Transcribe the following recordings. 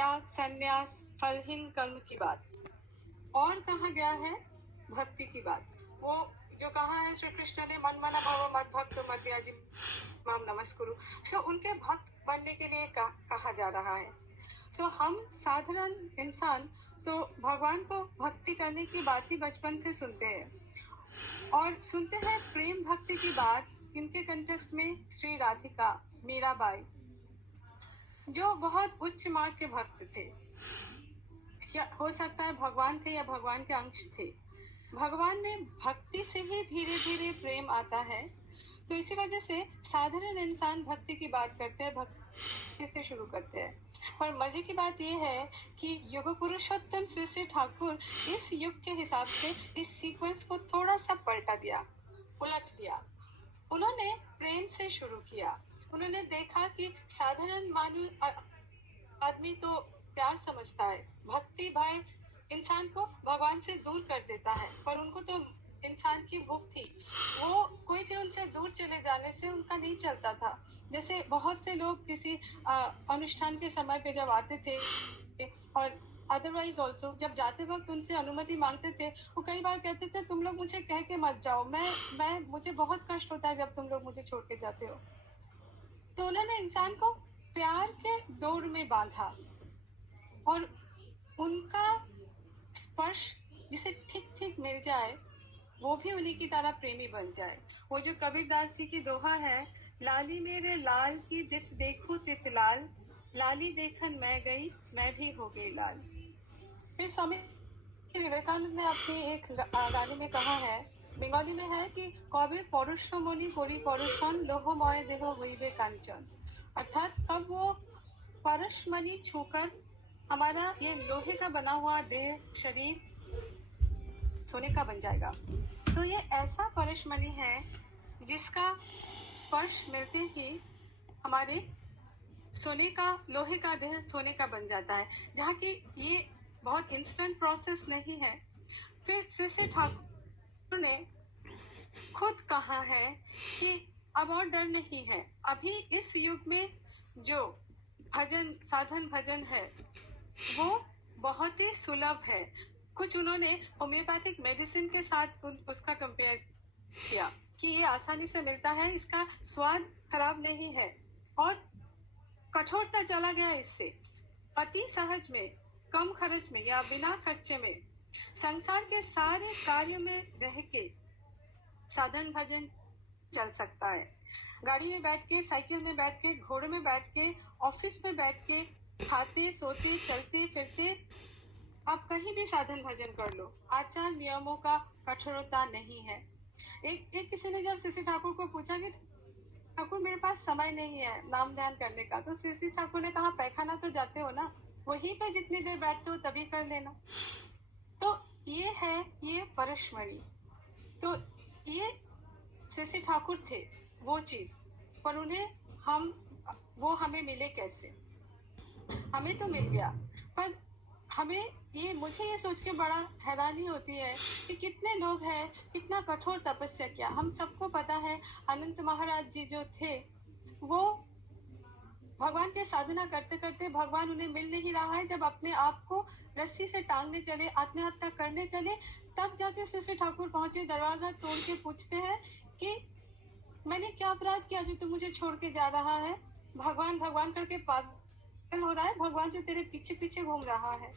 त्याग, संन्यास, फलहीन कर्म की बात। और कहा गया है भक्ति की बात। वो जो कहा है श्री कृष्ण ने, मन मना भव मद भक्त मध्याजी माम नमस्कुरु, तो उनके भक्त बनने के लिए कहा जा रहा है। तो हम साधारण इंसान तो भगवान को भक्ति करने की बात ही बचपन से सुनते हैं, और सुनते हैं प्रेम भक्ति की बात। इनके कंटेस्ट में श्री राधिका, मीराबाई, जो बहुत उच्च मार्ग के भक्त थे, या हो सकता है भगवान थे या भगवान के अंश थे। भगवान में भक्ति से ही धीरे धीरे प्रेम आता है। तो इसी वजह से साधारण इंसान भक्ति की बात करते हैं, भक्ति से शुरू करते हैं। पर मजे की बात यह है कि युग पुरुषोत्तम श्री श्री ठाकुर इस युग के हिसाब से इस सीक्वेंस को थोड़ा सा पलटा दिया, उलट दिया। उन्होंने प्रेम से शुरू किया। उन्होंने देखा कि साधारण आदमी तो प्यार समझता है, भक्ति भाई इंसान को भगवान से दूर कर देता है, पर उनको तो इंसान की भूख थी। वो कोई भी उनसे दूर चले जाने से उनका नहीं चलता था। जैसे बहुत से लोग किसी अनुष्ठान के समय पे जब आते थे, और अदरवाइज ऑल्सो जब जाते वक्त उनसे अनुमति मांगते थे, वो कई बार कहते थे तुम लोग मुझे कह के मत जाओ, मुझे बहुत कष्ट होता है जब तुम लोग मुझे छोड़ के जाते हो। तो उन्होंने इंसान को प्यार के डोर में बांधा, और उनका स्पर्श जिसे ठीक ठीक मिल जाए वो भी उन्हीं की तरह प्रेमी बन जाए। वो जो कबीरदास जी की दोहा है, लाली मेरे लाल की जित देखूं तित लाल, लाली देखन मैं गई मैं भी हो गई लाल। फिर स्वामी विवेकानंद ने अपने एक गाने में कहा है, बंगाली में है कि कबे परुषमणि करी परुषण लोहमय देह हुईबे कांचन। अर्थात कब वो परशमणि छूकर हमारा ये लोहे का बना हुआ देह शरीर सोने का बन जाएगा। तो ये ऐसा परशमणि है जिसका स्पर्श मिलते ही हमारे सोने का, लोहे का देह सोने का बन जाता है, जहाँ की ये बहुत इंस्टेंट प्रोसेस नहीं है। फिर श्री ठाकुर ने खुद कहा है कि अब और डर नहीं है। अभी इस युग में जो भजन, साधन भजन है वो बहुत ही सुलभ है। कुछ उन्होंने होम्योपैथिक मेडिसिन के साथ उसका कंपेयर किया कि ये आसानी से मिलता है, इसका स्वाद खराब नहीं है, और कठोरता चला गया इससे। अति सहज में, कम खर्च में या बिना खर्चे में संसार के सारे कार्य में रह के साधन भजन चल सकता है। गाड़ी में बैठ के, साइकिल में बैठ के, घोड़े में बैठ के, ऑफिस में बैठ के, खाते सोते चलते फिरते आप कहीं भी साधन भजन कर लो। आचार नियमों का कठोरता नहीं है। एक किसी ने जब श्री ठाकुर को पूछा कि ठाकुर मेरे पास समय नहीं है नाम ध्यान करने का, तो श्री ठाकुर ने कहा पैखाना तो जाते हो ना, वहीं पे जितनी देर बैठते हो तभी कर लेना। तो ये है ये परशमणि। तो ये श्री ठाकुर थे वो चीज, पर उन्हें वो हमें मिले कैसे? हमें तो मिल गया, पर मुझे ये सोच के बड़ा हैरानी होती है कि कितने लोग हैं, कितना कठोर तपस्या किया। हम सबको पता है अनंत महाराज जी जो थे वो भगवान के साधना करते करते भगवान उन्हें मिल नहीं रहा है, जब अपने आप को रस्सी से टांगने चले, आत्महत्या करने चले, तब जाके श्री ठाकुर पहुंचे, दरवाजा तोड़ के पूछते हैं कि मैंने क्या अपराध किया जो तू मुझे छोड़ के जा रहा है? भगवान भगवान करके पागल हो रहा है, भगवान जो तेरे पीछे पीछे घूम रहा है।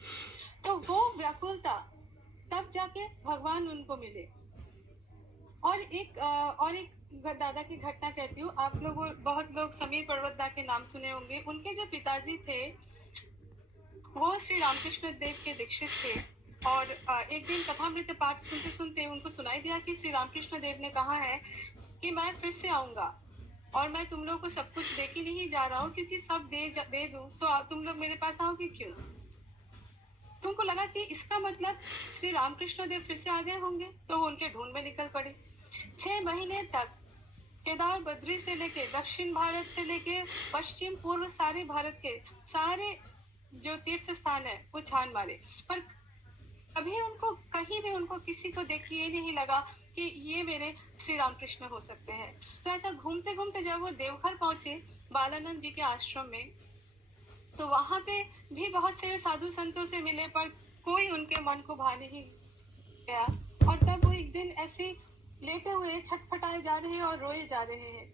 तो वो व्याकुलता, तब जाके भगवान उनको मिले। और एक दादा की घटना कहती हूँ। आप लोग, बहुत लोग समीर पर्वतदा के नाम सुने होंगे। उनके जो पिताजी थे वो श्री रामकृष्ण देव के दीक्षित थे, और एक दिन कथामृत पाठ सुनते सुनते उनको सुनाई दिया कि श्री रामकृष्ण देव ने कहा है कि मैं फिर से आऊंगा, और मैं तुम लोग को सब कुछ दे के नहीं जा रहा हूँ, क्योंकि सब दे दूं तो तुम लोग मेरे पास आओगे क्यों? तुमको लगा कि इसका मतलब श्री रामकृष्ण देव फिर से आ गए होंगे, तो वो उनके ढूंढ में निकल पड़े। 6 महीने तक केदार बद्री से लेके दक्षिण भारत से लेके पश्चिम पूर्व सारे भारत के सारे जो तीर्थ स्थान है वो छान मारे, पर कभी उनको कहीं भी उनको किसी को देख के ये नहीं लगा कि ये मेरे श्री रामकृष्ण हो सकते हैं। तो ऐसा घूमते घूमते जब वो देवघर पहुंचे बालानंद जी के आश्रम में, तो वहां पे भी बहुत से साधु संतों से मिले, पर कोई उनके मन को भा नहीं गया। और तब वो एक दिन ऐसे लेटे हुए छटपटाए जा रहे हैं और रोए जा रहे हैं।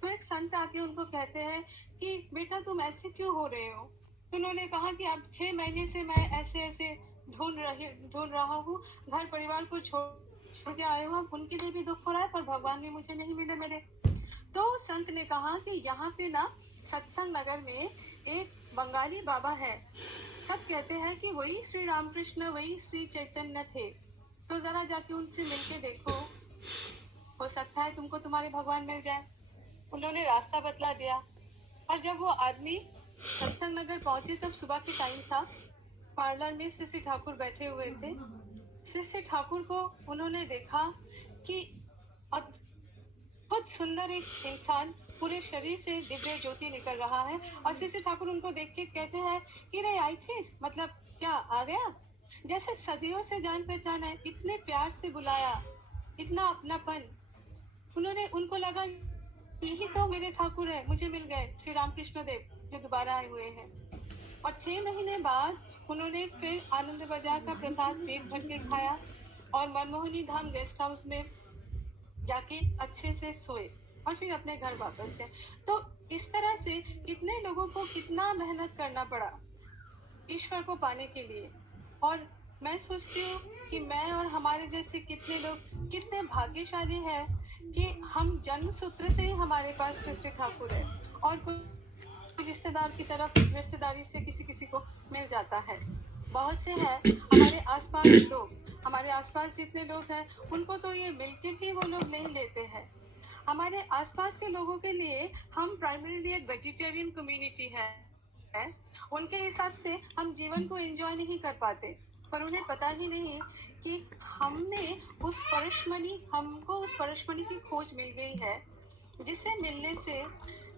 तो एक संत आके उनको कहते हैं कि बेटा तुम ऐसे क्यों हो रहे हो। तो उन्होंने कहा कि अब 6 महीने से मैं ऐसे ऐसे ढूंढ रहा हूँ, घर परिवार को छोड़ के आए हुआ, उनके लिए भी दुख हो रहा है, पर भगवान भी मुझे नहीं मिले मेरे। तो संत ने कहा कि यहाँ पे ना सत्संग नगर में एक बंगाली बाबा है, सब कहते हैं कि वही श्री रामकृष्ण, वही श्री चैतन्य थे, तो जरा जाके उनसे मिलके देखो, हो सकता है तुमको तुम्हारे भगवान मिल जाए। उन्होंने रास्ता बतला दिया। और जब वो आदमी सत्संग नगर पहुंचे तब सुबह के टाइम था। पार्लर में श्री ठाकुर बैठे हुए थे। श्री ठाकुर को उन्होंने देखा कि बहुत सुंदर एक इंसान, पूरे शरीर से दिव्य ज्योति निकल रहा है। और श्री ठाकुर उनको देख के कहते हैं कि रे आई थी, मतलब क्या आ गया, जैसे सदियों से जान पहचान है, इतने प्यार से बुलाया, इतना अपनापन। उन्होंने उनको लगा यही तो मेरे ठाकुर है, मुझे मिल गए श्री रामकृष्ण देव जो दोबारा आए हुए हैं। और 6 महीने बाद उन्होंने फिर आनंद बाजार का प्रसाद पेट भर के खाया और मनमोहनी धाम गेस्ट हाउस में जाके अच्छे से सोए और फिर अपने घर वापस गए। तो इस तरह से कितने लोगों को कितना मेहनत करना पड़ा ईश्वर को पाने के लिए। और मैं सोचती हूँ कि मैं और हमारे जैसे कितने लोग कितने भाग्यशाली हैं कि हम जन्म सूत्र से ही हमारे पास श्री ठाकुर है, और कोई रिश्तेदार की तरफ रिश्तेदारी से किसी किसी को मिल जाता है। बहुत से हैं हमारे आसपास लोग, हमारे आसपास जितने लोग हैं उनको तो ये मिलके भी वो लोग नहीं लेते हैं। हमारे आसपास के लोगों के लिए हम प्राइमरीली एक वेजिटेरियन कम्युनिटी है। उनके हिसाब से हम जीवन को एंजॉय नहीं कर पाते, पर उन्हें पता ही नहीं कि हमको उस परशमणि की खोज मिल गई है, जिसे मिलने से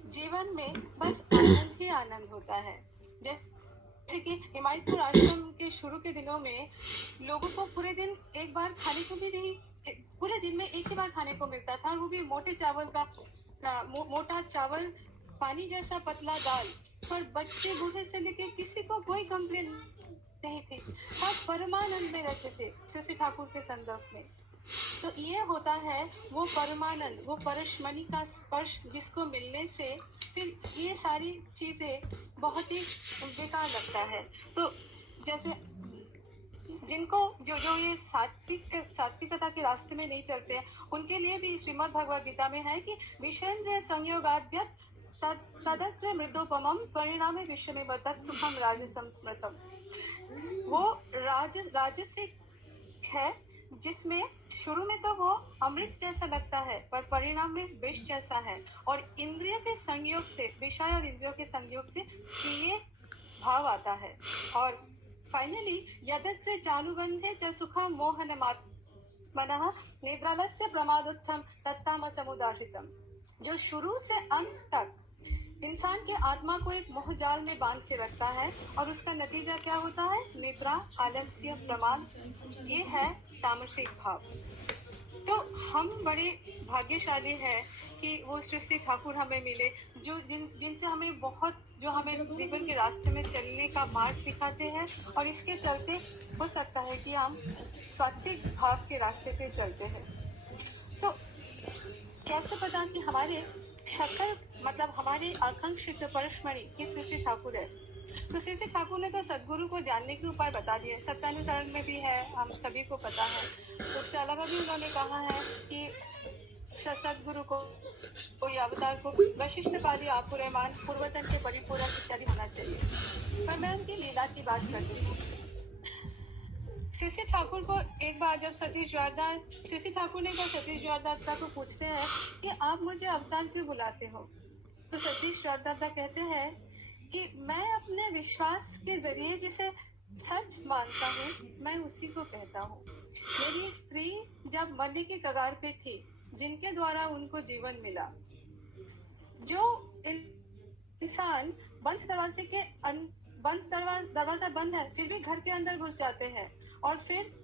जीवन में बस आनंद ही आनंद होता है। जैसे कि हिमायतपुर आश्रम के शुरू के दिनों में लोगों को पूरे दिन एक बार खाने को भी नहीं, पूरे दिन में एक ही बार खाने को मिलता था, और वो भी मोटे चावल का, मोटा चावल, पानी जैसा पतला दाल। पर बच्चे बूढ़े से लेके किसी को कोई कंप्लेन नहीं थी, सब परमानंद में रहते थे श्री ठाकुर के संदर्भ में। तो ये होता है वो परमानंद, वो परशमणि का स्पर्श, जिसको मिलने से फिर ये सारी चीजें बहुत ही बेकार लगता है। तो जैसे जिनको जो ये सात्विकता के रास्ते में नहीं चलते हैं, उनके लिए भी श्रीमद् भगवद गीता में है कि विषेन्द्रिय संयोगाद्यत तदग्र मृदोपमम परिणामे विश्व में बतत सुखम राजसम स्मृतम। वो राजसिक है जिसमें शुरू में तो वो अमृत जैसा लगता है, पर परिणाम में विष जैसा है। और इंद्रिय के संयोग से, विषय और इंद्रियों के संयोग से ये भाव आता है। और फाइनली यदग्रे चालुबंधे च सुखम मोहनमात्मनः निद्रालस्य प्रमादोत्थम तत्तामसमुदाहृतम। जो शुरू से अंत तक इंसान के आत्मा को एक मोह जाल में बांध के रखता है, और उसका नतीजा क्या होता है, निद्रा, आलस्य, प्रमाद। ये है तामसिक भाव। तो हम बड़े भाग्यशाली हैं कि वो श्री ठाकुर हमें मिले, जो जिनसे हमें बहुत, जो हमें जीवन के रास्ते में चलने का मार्ग दिखाते हैं। और इसके चलते हो सकता है कि हम सात्विक भाव के रास्ते पे चलते हैं। तो कैसे पता कि हमारे शकल, मतलब हमारे आकांक्षित परशमणि की श्री ठाकुर है। तो श्री ठाकुर ने तो सदगुरु को जानने के उपाय बता दिए, सत्यानुसरण में भी है, हम सभी को पता है। उसके अलावा भी उन्होंने कहा है कि सदगुरु को कोई अवतार को वशिष्ठकाली आपुरमान पूर्वतन के परिपूरक इत्यादि होना चाहिए। पर मैं उनकी लीला की बात करती हूँ। श्री ठाकुर को एक बार जब सतीश जोरदार, श्री ठाकुर ने सतीश जोरदार को पूछते हैं कि आप मुझे अवतार क्यों बुलाते हो। तो सतीश जोरदार कहते हैं कि मैं अपने विश्वास के जरिए जिसे सच मानता हूँ, मैं उसी को कहता हूँ। मेरी स्त्री जब मरने की कगार पे थी, जिनके द्वारा उनको जीवन मिला, जो इंसान बंद दरवाजे के दरवाजा बंद है फिर भी घर के अंदर घुस जाते हैं और फिर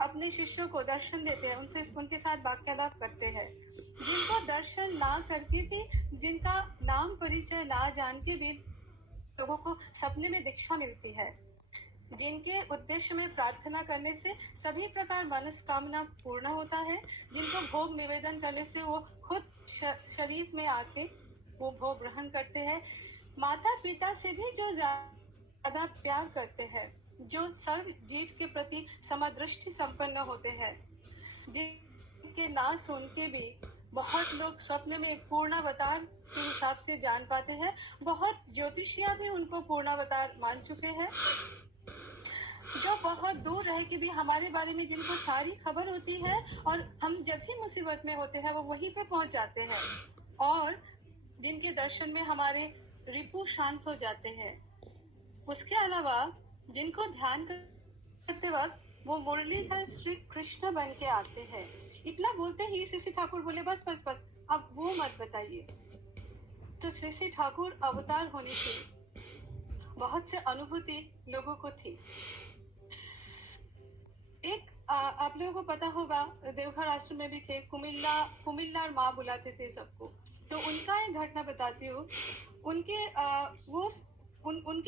अपने शिष्यों को दर्शन देते हैं, उनके साथ वार्तालाप करते हैं, जिनको दर्शन ना करके भी, जिनका नाम परिचय ना जान के भी लोगों को सपने में दीक्षा मिलती है, जिनके उद्देश्य में प्रार्थना करने से सभी प्रकार मनस्कामना पूर्ण होता है, जिनको भोग निवेदन करने से वो खुद शरीर में आके वो भोग ग्रहण करते हैं, माता पिता से भी जो ज्यादा प्यार करते हैं, जो सर्व जीव के प्रति समदृष्टि संपन्न होते हैं, जिनके ना सुन के भी बहुत लोग स्वप्न में पूर्णावतार के हिसाब से जान पाते हैं, बहुत ज्योतिषिया भी उनको पूर्णावतार मान चुके हैं, जो बहुत दूर रह के भी हमारे बारे में जिनको सारी खबर होती है और हम जब भी मुसीबत में होते हैं वो वहीं पे पहुंच जाते हैं, और जिनके दर्शन में हमारे रिपु शांत हो जाते हैं। उसके अलावा जिनको ध्यान करते वक्त वो मुरलीधर श्री कृष्ण बन के आते हैं। इतना बोलते ही श्री ठाकुर बोले बस बस बस अब वो मत बताइए। तो श्री ठाकुर अवतार होने की बहुत से अनुभूति लोगों को थी। एक आप लोगों को पता होगा, देवघर आश्रम में भी थे, कुमिल्लार माँ बुलाते थे सबको। तो उनका एक घटना बताती हूँ। उनके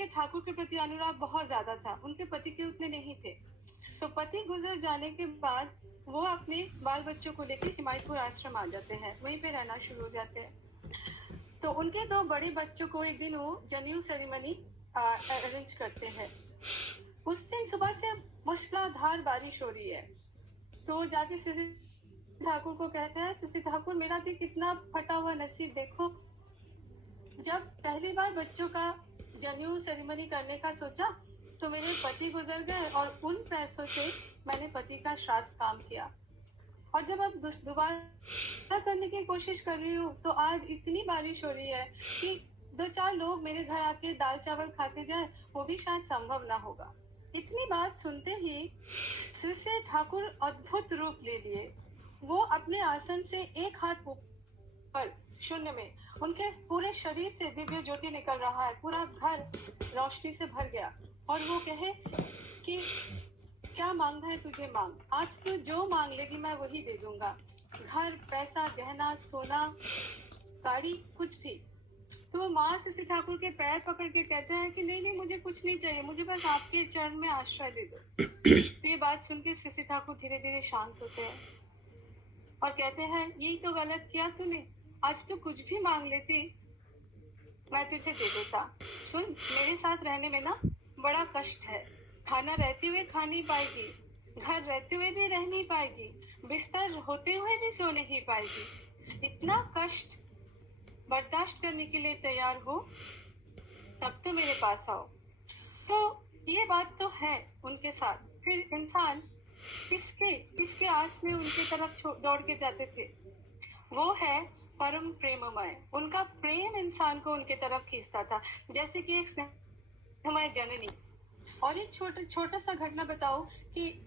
ठाकुर के प्रति अनुराग बहुत ज्यादा था, उनके पति के उतने नहीं थे। तो पति गुजर जाने के बाद वो अपने बाल बच्चों को लेकर हिमायतपुर आश्रम आ जाते हैं, वहीं पे रहना शुरू हो जाते हैं। तो उनके दो बड़े बच्चों को एक दिन वो जनेऊ सेरेमनी अरेंज करते हैं। उस दिन सुबह से मूसलाधार बारिश हो रही है। तो जाके श्री ठाकुर को कहते हैं, श्री ठाकुर मेरा भी कितना फटा हुआ नसीब देखो, जब पहली बार बच्चों का जनेऊ सेरेमनी करने का सोचा तो मेरे पति गुजर गए और उन पैसों से मैंने पति का श्राद्ध काम किया, और जब अब दोबारा करने की कोशिश कर रही हूँ तो आज इतनी बारिश हो रही है कि 2-4 लोग मेरे घर आके दाल चावल खा के जाए, वो भी शायद संभव ना होगा। इतनी बात सुनते ही श्री ठाकुर अद्भुत रूप ले लिए। वो अपने आसन से एक हाथ ऊपर शून्य में, उनके पूरे शरीर से दिव्य ज्योति निकल रहा है, पूरा घर रोशनी से भर गया, और वो कहे कि क्या मांगना है तुझे मांग, आज तू जो मांग लेगी मैं वही दे दूंगा, घर, पैसा, गहना, सोना, गाड़ी, कुछ भी। तो माँ श्री ठाकुर के पैर पकड़ के कहते हैं कि नहीं मुझे कुछ नहीं चाहिए, मुझे बस आपके चरण में आश्रय दे दो। तो ये बात सुन के श्री ठाकुर धीरे धीरे शांत होते हैं और कहते हैं यही तो गलत किया तूने, आज तो कुछ भी मांग लेती मैं तुझे दे देता। सुन, मेरे साथ रहने में ना बड़ा कष्ट है, खाना रहते हुए खा नहीं पाएगी, घर रहते हुए भी रह नहीं पाएगी, बिस्तर होते हुए भी सो नहीं पाएगी। इतना कष्ट बर्दाश्त करने के लिए तैयार हो तब तो मेरे पास आओ। तो ये बात तो है उनके साथ। फिर इंसान किसके आस में उनके तरफ दौड़ के जाते थे, वो है परम प्रेममय। उनका प्रेम इंसान को उनके तरफ खींचता था, जैसे कि एक स्नेहमय जननी। और एक छोटा सा घटना बताओ कि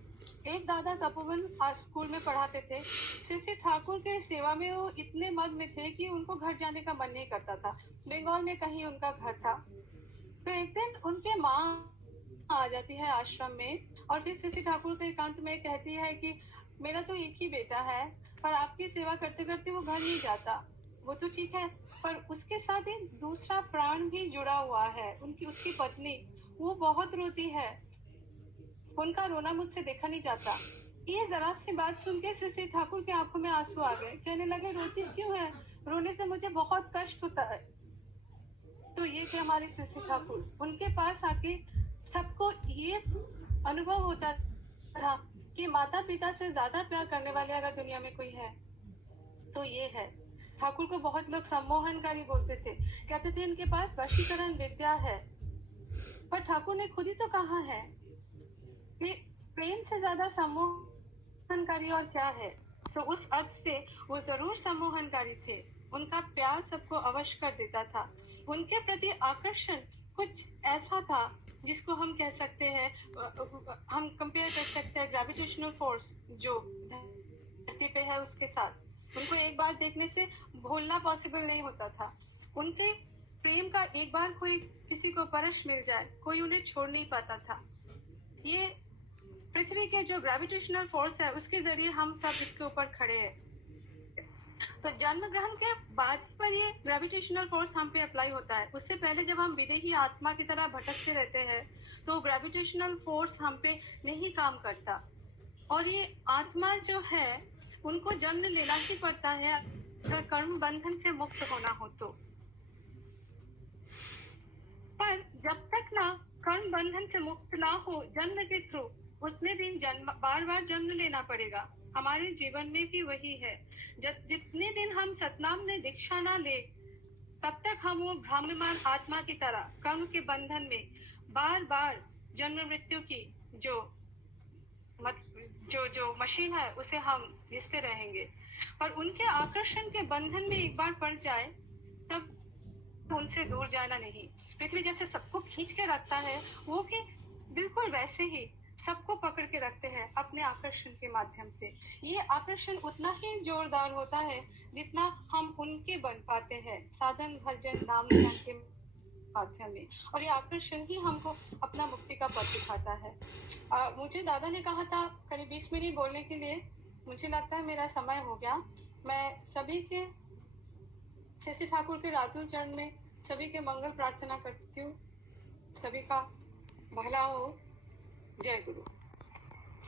एक दादा तपोवन स्कूल में पढ़ाते थे। श्री ठाकुर के सेवा में वो इतने मग्न थे कि उनको घर जाने का मन नहीं करता था। बंगाल में कहीं उनका घर था। तो एक दिन उनके माँ आ जाती है आश्रम में, और फिर श्री ठाकुर के एकांत में कहती है कि मेरा तो एक ही बेटा है, पर आपकी सेवा करते करते वो घर नहीं जाता। वो तो ठीक है, पर उसके साथ एक दूसरा प्राण भी जुड़ा हुआ है, उसकी पत्नी, वो बहुत रोती है, उनका रोना मुझसे देखा नहीं जाता। ये जरा सी बात सुन के श्री ठाकुर की आंखों में आंसू आ गए। कहने लगे रोती क्यों है, रोने से मुझे बहुत कष्ट होता है। तो ये थे हमारे श्री ठाकुर। उनके पास आके सबको ये अनुभव होता था कि माता पिता से ज्यादा प्यार करने वाले अगर दुनिया में कोई है तो ये है। ठाकुर को बहुत लोग सम्मोहनकारी बोलते थे, कहते थे इनके पास वशीकरण विद्या है, पर ठाकुर ने खुद ही तो कहा है कि प्रेम से ज्यादा सम्मोहनकारी और क्या है। सो उस अर्थ से वो जरूर सम्मोहनकारी थे। उनका प्यार सबको अवश्य कर देता था। उनके प्रति आकर्षण कुछ ऐसा था जिसको हम कह सकते हैं, हम कंपेयर कर सकते हैं ग्रेविटेशनल फोर्स जो धरती पे है उसके साथ। उनको एक बार देखने से भूलना पॉसिबल नहीं होता था। उनके प्रेम का एक बार कोई किसी को परश मिल जाए, कोई उन्हें छोड़ नहीं पाता था। ये पृथ्वी के जो ग्रेविटेशनल फोर्स है उसके जरिए हम सब इसके ऊपर खड़े हैं। तो जन्म ग्रहण के बाद पर ये ग्रेविटेशनल फोर्स हम पे अप्लाई होता है। उससे पहले जब हम विदेही आत्मा की तरह भटकते रहते हैं तो ग्रेविटेशनल फोर्स हम पे नहीं काम करता, और ये आत्मा जो है उनको जन्म लेना ही पड़ता है अगर कर्म बंधन से मुक्त होना हो तो। पर जब तक ना कर्म बंधन से मुक्त ना हो जन्म के थ्रू, उतने दिन जन्म बार बार जन्म लेना पड़ेगा। हमारे जीवन में भी वही है। जब जितने दिन हम सतनाम ने दीक्षा ना ले तब तक हम वो भ्राम्यमान आत्मा की तरह कर्म के बंधन में बार बार जन्म मृत्यु की जो जो मशीन है उसे हम घिसते रहेंगे। और उनके आकर्षण के बंधन में एक बार पड़ जाए तब उनसे दूर जाना नहीं। पृथ्वी जैसे सबको खींच के रखता है, वो भी बिल्कुल वैसे ही सबको पकड़ के रखते हैं अपने आकर्षण के माध्यम से। ये आकर्षण उतना ही जोरदार होता है जितना हम उनके बन पाते हैं साधन भजन नाम ध्यान के माध्यम में, और ये आकर्षण ही हमको अपना मुक्ति का पथ दिखाता है। मुझे दादा ने कहा था करीब 20 मिनट बोलने के लिए। मुझे लगता है मेरा समय हो गया। मैं सभी के शशि ठाकुर के रातुल चरण में सभी के मंगल प्रार्थना करती हूँ। सभी का भला हो। जय गुरु।